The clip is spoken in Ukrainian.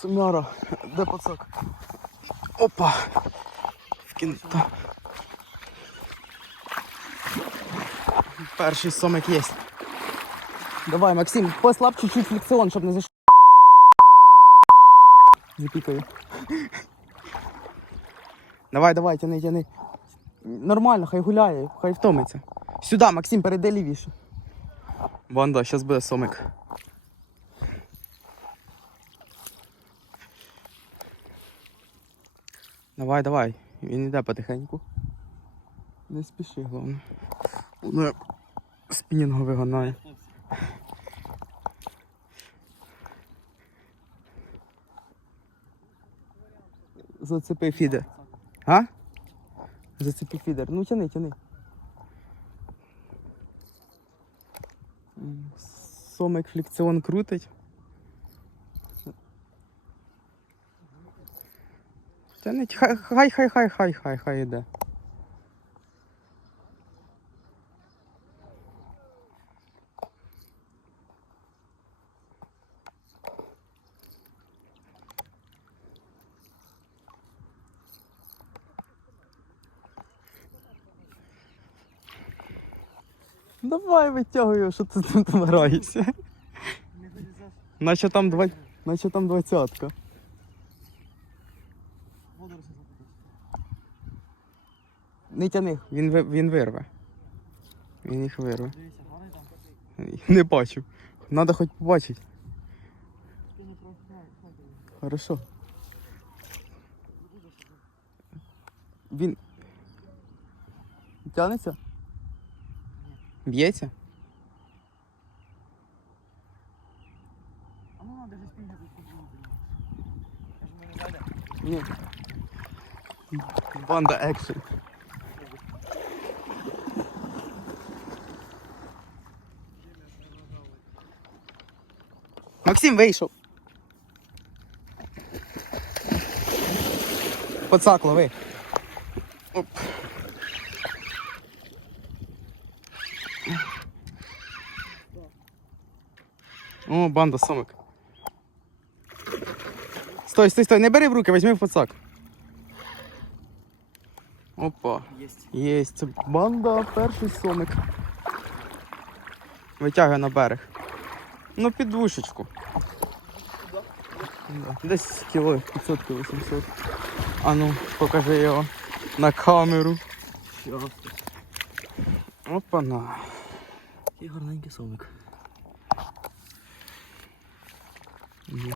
Сумяра, де пацак? Опа! В кінта. Перший сомик є. Давай, Максим, послаб чуть-чуть флексіон, щоб не заш... Запікаю. Давай, давай, тяни, тяни. Нормально, хай гуляє, хай втомиться. Сюди, Максим, перейди лівіше. Банда, зараз буде сомик. Давай, давай. Він іде потихеньку. Не спіши, головне. Воно спінінгу вигонає. Зацепи фідер. А? Зацепи фідер. Ну тяни, тяни. Сомик флікціон крутить. Тянить, хай, хай, хай, хай, хай, хай, хай іде. Давай витягуй що ти тут граєшся. Наче там два... Наче там двадцятка. Не тяни, він, він вирве. Він їх вирве. Не бачу. Надо хоч побачити. Хорошо. Він. Тянеться? Б'ється? А ну надо же попробовать. Ні. Банда екшн. Максим вийшов. Пацак лови. Оп. О, банда сомик. Стой, стой, стой, не бери в руки, візьми в пацак. Опа. Есть. Єсть, банда, перший сомик. Витягує на берег. Ну під Да, Десь кіло 500 800. А ну, покажи його на камеру. Опа-на. Такий гарненький сомик.